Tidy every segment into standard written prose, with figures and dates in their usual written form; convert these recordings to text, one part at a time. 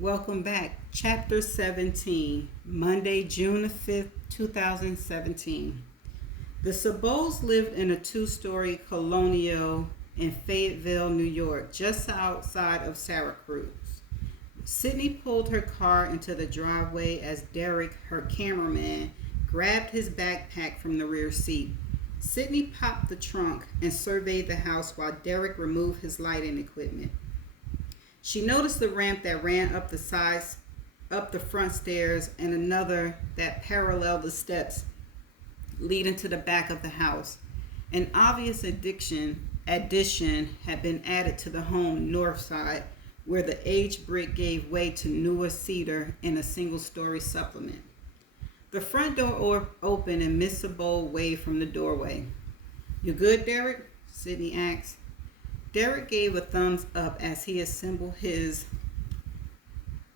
Welcome back. Chapter 17, Monday, June the 5th, 2017. The Sabots lived in a two-story colonial in Fayetteville, New York, just outside of Syracuse. Sydney pulled her car into the driveway as Derek, her cameraman, grabbed his backpack from the rear seat. Sydney popped the trunk and surveyed the house while Derek removed his lighting equipment. She noticed the ramp that ran up the sides, up the front stairs, and another that paralleled the steps leading to the back of the house. An obvious addition had been added to the home north side, where the aged brick gave way to newer cedar in a single-story supplement. The front door opened and Miss Sabol waved from the doorway. "You good, Derek?" Sydney asked. Derek gave a thumbs up as he assembled his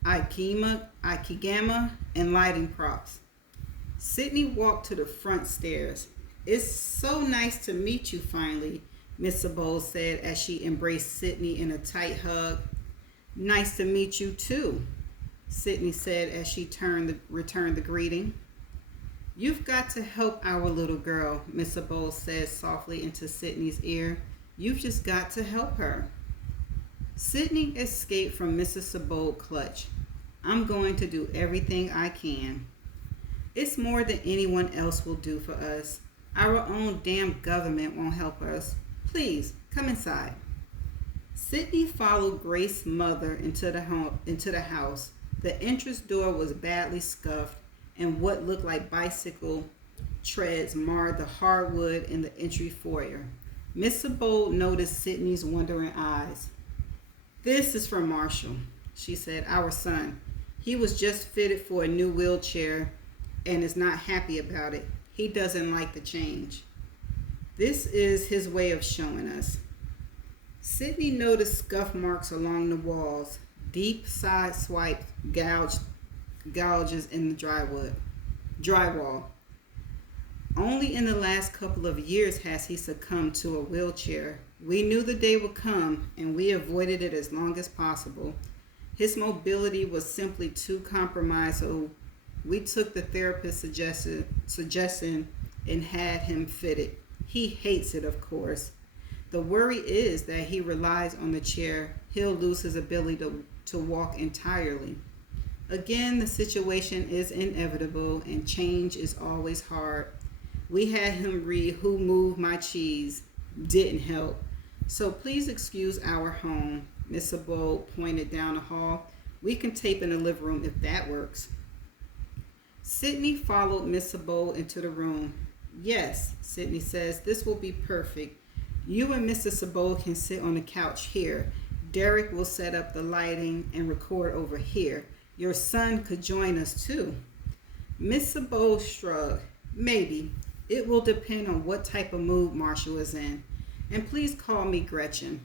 ikigama and lighting props. Sydney walked to the front stairs. "It's so nice to meet you finally," Miss Sabol said as she embraced Sydney in a tight hug. "Nice to meet you too," Sydney said as she returned the greeting. "You've got to help our little girl," Miss Sabol said softly into Sydney's ear. "You've just got to help her." Sydney escaped from Mrs. Sabol's clutch. "I'm going to do everything I can." "It's more than anyone else will do for us. Our own damn government won't help us. Please, come inside." Sydney followed Grace's mother into the house. The entrance door was badly scuffed, and what looked like bicycle treads marred the hardwood in the entry foyer. Miss Sabol noticed Sydney's wondering eyes. "This is for Marshall," she said, "our son. He was just fitted for a new wheelchair and is not happy about it. He doesn't like the change. This is his way of showing us." Sydney noticed scuff marks along the walls, deep side swipe gouges in the drywall. Only in the last couple of years has he succumbed to a wheelchair. We knew the day would come, and we avoided it as long as possible. His mobility was simply too compromised, so we took the therapist's suggestion and had him fitted. He hates it, of course. The worry is that he relies on the chair. He'll lose his ability to walk entirely. Again, the situation is inevitable, and change is always hard. We had him read Who Moved My Cheese. Didn't help. So please excuse our home. Miss Sabol pointed down the hall. "We can tape in the living room if that works." Sydney followed Miss Sabol into the room. "Yes," Sydney says, "this will be perfect. You and Mr. Sabol can sit on the couch here. Derek will set up the lighting and record over here. Your son could join us too." Miss Sabol shrugged. "Maybe. It will depend on what type of mood Marshall is in. And please call me Gretchen."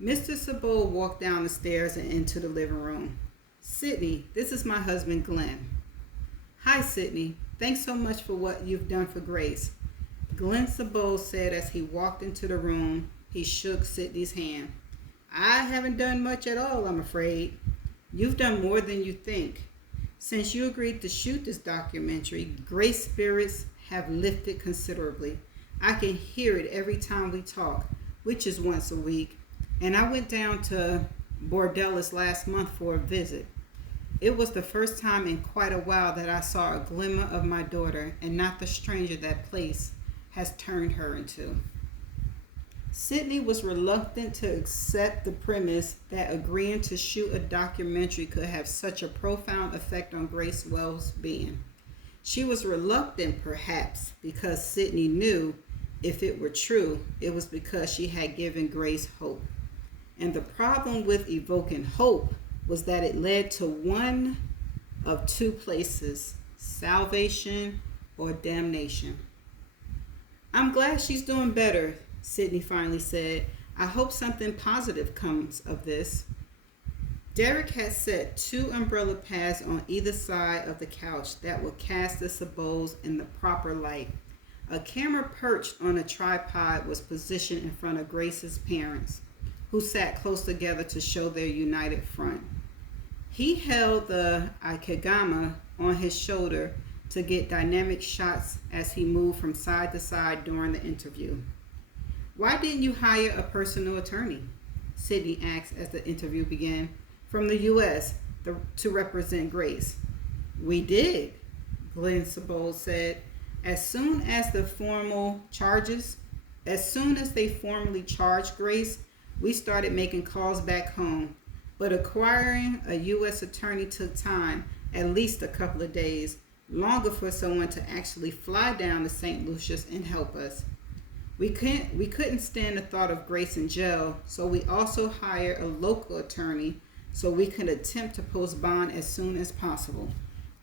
Mr. Sabol walked down the stairs and into the living room. "Sydney, this is my husband Glenn." "Hi, Sydney. Thanks so much for what you've done for Grace," Glenn Sabol said as he walked into the room. He shook Sydney's hand. "I haven't done much at all, I'm afraid." "You've done more than you think. Since you agreed to shoot this documentary, Grace's spirits have lifted considerably. I can hear it every time we talk, which is once a week. And I went down to Bordellis last month for a visit. It was the first time in quite a while that I saw a glimmer of my daughter and not the stranger that place has turned her into." Sydney was reluctant to accept the premise that agreeing to shoot a documentary could have such a profound effect on Grace's well-being. She was reluctant, perhaps, because Sydney knew if it were true, it was because she had given Grace hope. And the problem with evoking hope was that it led to one of two places: salvation or damnation. "I'm glad she's doing better," Sydney finally said. "I hope something positive comes of this." Derek had set 2 umbrella pads on either side of the couch that would cast the Sabols in the proper light. A camera perched on a tripod was positioned in front of Grace's parents, who sat close together to show their united front. He held the Ikegama on his shoulder to get dynamic shots as he moved from side to side during the interview. Why didn't you hire a personal attorney? Sydney asked as the interview began. From the U.S. To represent Grace. We did, Glenn Sabold said. As soon as they formally charged Grace, we started making calls back home. But acquiring a U.S. attorney took time, at least a couple of days, longer for someone to actually fly down to St. Lucia's and help us. We couldn't stand the thought of Grace in jail, so we also hired a local attorney so we could attempt to post bond as soon as possible.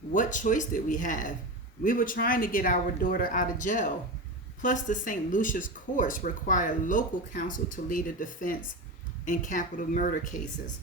What choice did we have? We were trying to get our daughter out of jail. Plus, the St. Lucia's courts require local counsel to lead a defense in capital murder cases.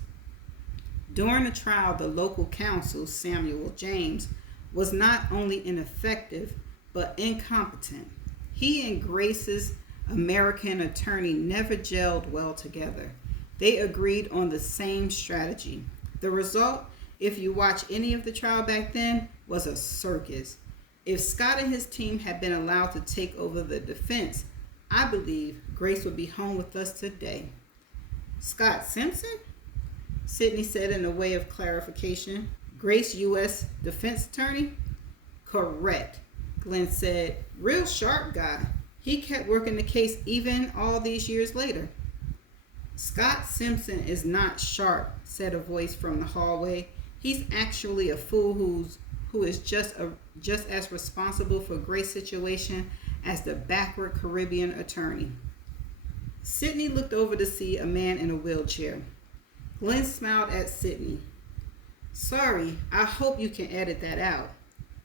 During the trial, the local counsel, Samuel James, was not only ineffective, but incompetent. He and Grace's American attorney never gelled well together. They agreed on the same strategy. The result, if you watch any of the trial back then, was a circus. If Scott and his team had been allowed to take over the defense, I believe Grace would be home with us today. Scott Simpson? Sydney said in a way of clarification. Grace, U.S. defense attorney? Correct, Glenn said. Real sharp guy. He kept working the case even all these years later. Scott Simpson is not sharp, said a voice from the hallway. He's actually a fool who is just as responsible for Grace's situation as the backward Caribbean attorney. Sydney looked over to see a man in a wheelchair. Glenn smiled at Sydney. Sorry, I hope you can edit that out.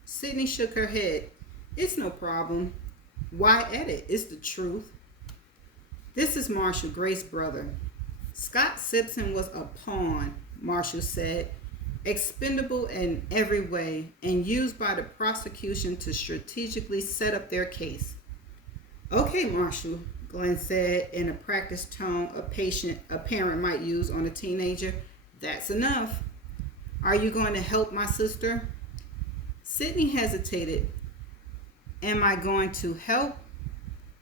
Sydney shook her head. It's no problem. Why edit? It's the truth. This is Marshall, Grace's brother. Scott Simpson was a pawn, Marshall said, expendable in every way and used by the prosecution to strategically set up their case. Okay, Marshall, Glenn said in a practiced tone a parent might use on a teenager. That's enough. Are you going to help my sister? Sydney hesitated. Am I going to help?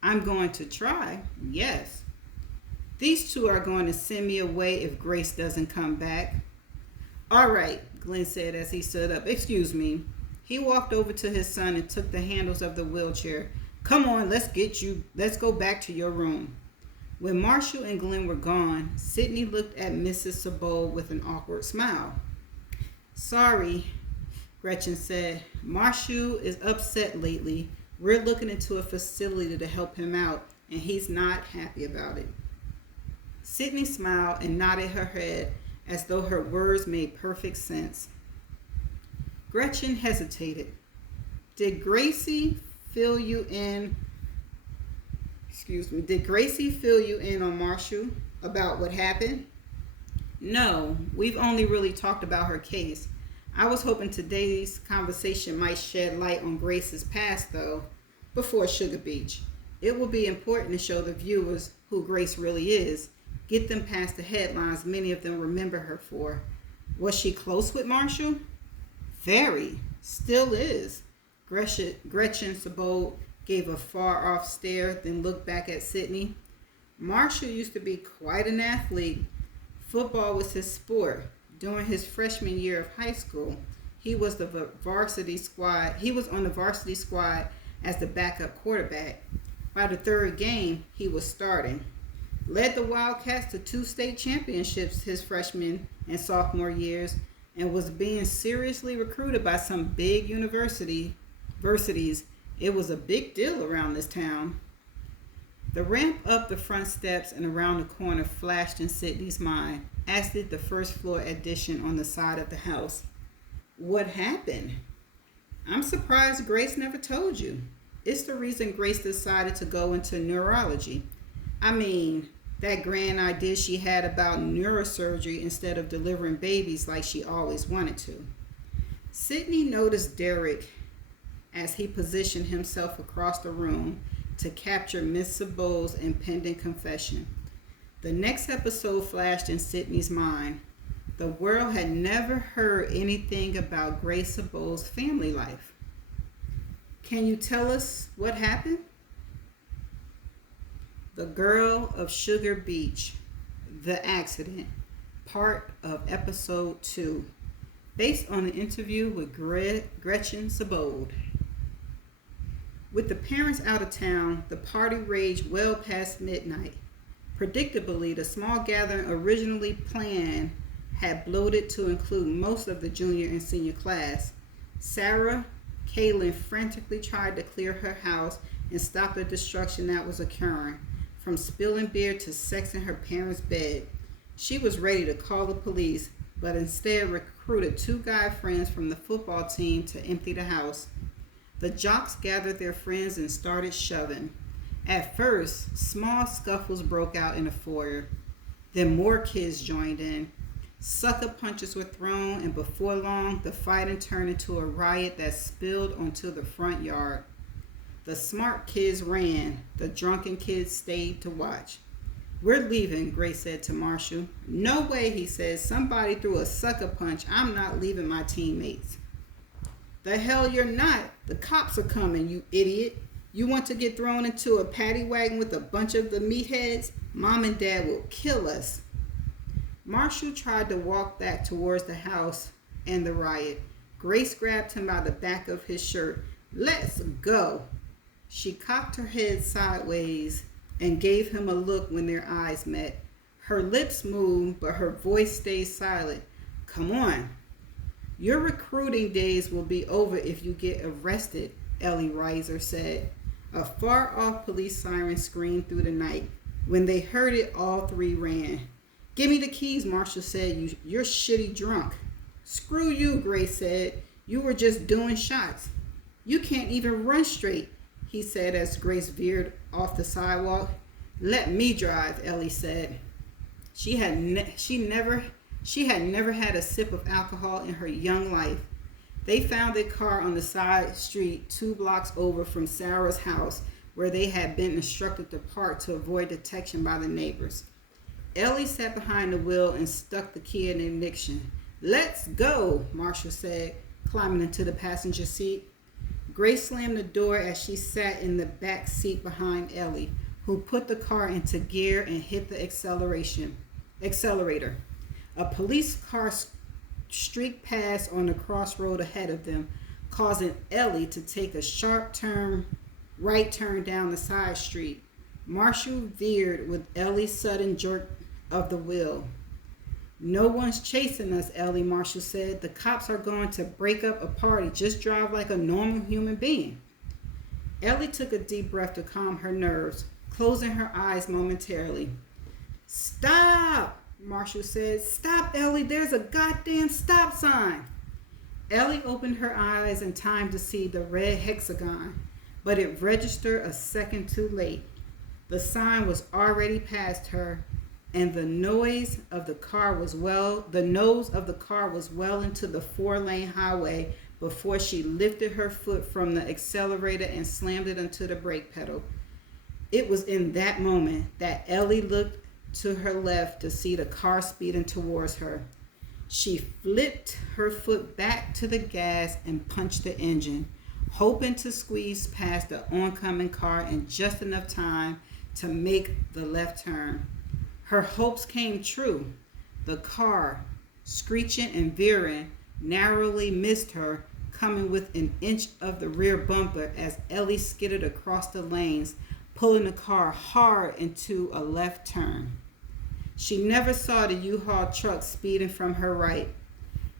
I'm going to try, yes. These two are going to send me away if Grace doesn't come back. All right, Glenn said as he stood up. Excuse me. He walked over to his son and took the handles of the wheelchair. Come on, let's go back to your room. When Marshall and Glenn were gone, Sydney looked at Mrs. Sabold with an awkward smile. Sorry, Gretchen said. Marshall is upset lately. We're looking into a facility to help him out, and he's not happy about it. Sydney smiled and nodded her head as though her words made perfect sense. Gretchen hesitated. Did Gracie fill you in on Marshall about what happened? No, we've only really talked about her case. I was hoping today's conversation might shed light on Grace's past, though, before Sugar Beach. It will be important to show the viewers who Grace really is, get them past the headlines many of them remember her for. Was she close with Marshall? Very. Still is. Gretchen Sabold gave a far-off stare, then looked back at Sydney. Marshall used to be quite an athlete. Football was his sport. During his freshman year of high school, he was on the varsity squad as the backup quarterback. By the third game, he was starting. Led the Wildcats to 2 state championships his freshman and sophomore years, and was being seriously recruited by some big universities. It was a big deal around this town. The ramp up the front steps and around the corner flashed in Sydney's mind, as did the first floor addition on the side of the house. What happened? I'm surprised Grace never told you. It's the reason Grace decided to go into neurology. I mean, that grand idea she had about neurosurgery instead of delivering babies like she always wanted to. Sydney noticed Derek as he positioned himself across the room to capture Miss Sabold's impending confession. The next episode flashed in Sydney's mind. The world had never heard anything about Grace Sabo's family life. Can you tell us what happened? The Girl of Sugar Beach, The Accident, part of episode 2, based on an interview with Gretchen Sabo. With the parents out of town, the party raged well past midnight. Predictably, the small gathering originally planned had bloated to include most of the junior and senior class. Sarah Kaylin frantically tried to clear her house and stop the destruction that was occurring, from spilling beer to sex in her parents' bed. She was ready to call the police, but instead recruited 2 guy friends from the football team to empty the house. The jocks gathered their friends and started shoving. At first, small scuffles broke out in the foyer. Then more kids joined in. Sucker punches were thrown, and before long, the fighting turned into a riot that spilled onto the front yard. The smart kids ran. The drunken kids stayed to watch. "We're leaving," Grace said to Marshall. "No way," he said. "Somebody threw a sucker punch. I'm not leaving my teammates." "The hell you're not. The cops are coming, you idiot. You want to get thrown into a paddy wagon with a bunch of the meatheads? Mom and Dad will kill us." Marshall tried to walk back towards the house and the riot. Grace grabbed him by the back of his shirt. "Let's go." She cocked her head sideways and gave him a look when their eyes met. Her lips moved, but her voice stayed silent. "Come on. Your recruiting days will be over if you get arrested," Ellie Reiser said. A far-off police siren screamed through the night. When they heard it, all 3 ran. "Give me the keys," Marshall said. You're shitty drunk." "Screw you," Grace said. "You were just doing shots." "You can't even run straight," he said as Grace veered off the sidewalk. "Let me drive," Ellie said. She had never had a sip of alcohol in her young life. They found their car on the side street 2 blocks over from Sarah's house, where they had been instructed to park to avoid detection by the neighbors. Ellie sat behind the wheel and stuck the key in the ignition. "Let's go," Marshall said, climbing into the passenger seat. Grace slammed the door as she sat in the back seat behind Ellie, who put the car into gear and hit the accelerator. A police car streaked past on the crossroad ahead of them, causing Ellie to take a sharp right turn down the side street. Marshall veered with Ellie's sudden jerk of the wheel. "No one's chasing us, Ellie," Marshall said. "The cops are going to break up a party. Just drive like a normal human being." Ellie took a deep breath to calm her nerves, closing her eyes momentarily. "Stop!" Marshall said. "Stop, Ellie. There's a goddamn stop sign." Ellie opened her eyes in time to see the red hexagon, but it registered a second too late. The sign was already past her, and the nose of the car was well into the 4-lane highway before she lifted her foot from the accelerator and slammed it onto the brake pedal. It was in that moment that Ellie looked to her left to see the car speeding towards her. She flipped her foot back to the gas and punched the engine, hoping to squeeze past the oncoming car in just enough time to make the left turn. Her hopes came true. The car, screeching and veering, narrowly missed her, coming within an inch of the rear bumper as Ellie skidded across the lanes, pulling the car hard into a left turn. She never saw the U-Haul truck speeding from her right.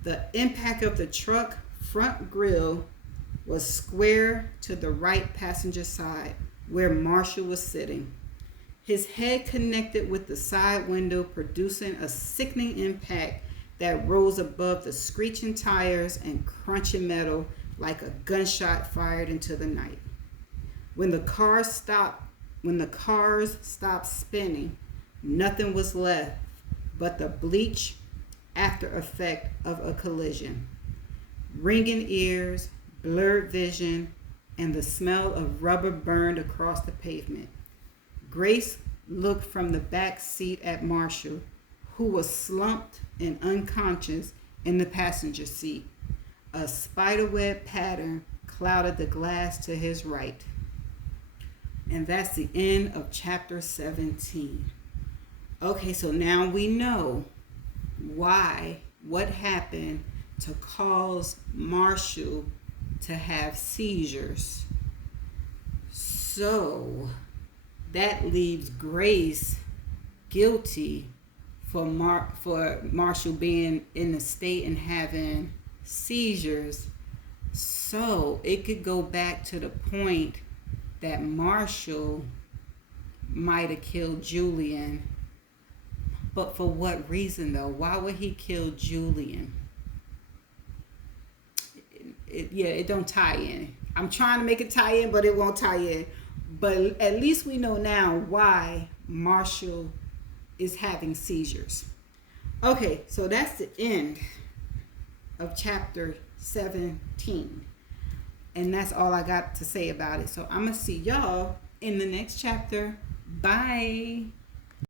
The impact of the truck front grille was square to the right passenger side, where Marshall was sitting. His head connected with the side window, producing a sickening impact that rose above the screeching tires and crunching metal like a gunshot fired into the night. When the cars stopped spinning, nothing was left but the bleak after effect of a collision. Ringing ears, blurred vision, and the smell of rubber burned across the pavement. Grace looked from the back seat at Marshall, who was slumped and unconscious in the passenger seat. A spiderweb pattern clouded the glass to his right. And that's the end of chapter 17. Okay, so now we know what happened to cause Marshall to have seizures. So that leaves Grace guilty for Marshall being in the state and having seizures. So it could go back to the point that Marshall might have killed Julian. But for what reason, though? Why would he kill Julian? It don't tie in. I'm trying to make it tie in, but it won't tie in. But at least we know now why Marshall is having seizures. Okay, so that's the end of chapter 17. And that's all I got to say about it. So I'm going to see y'all in the next chapter. Bye.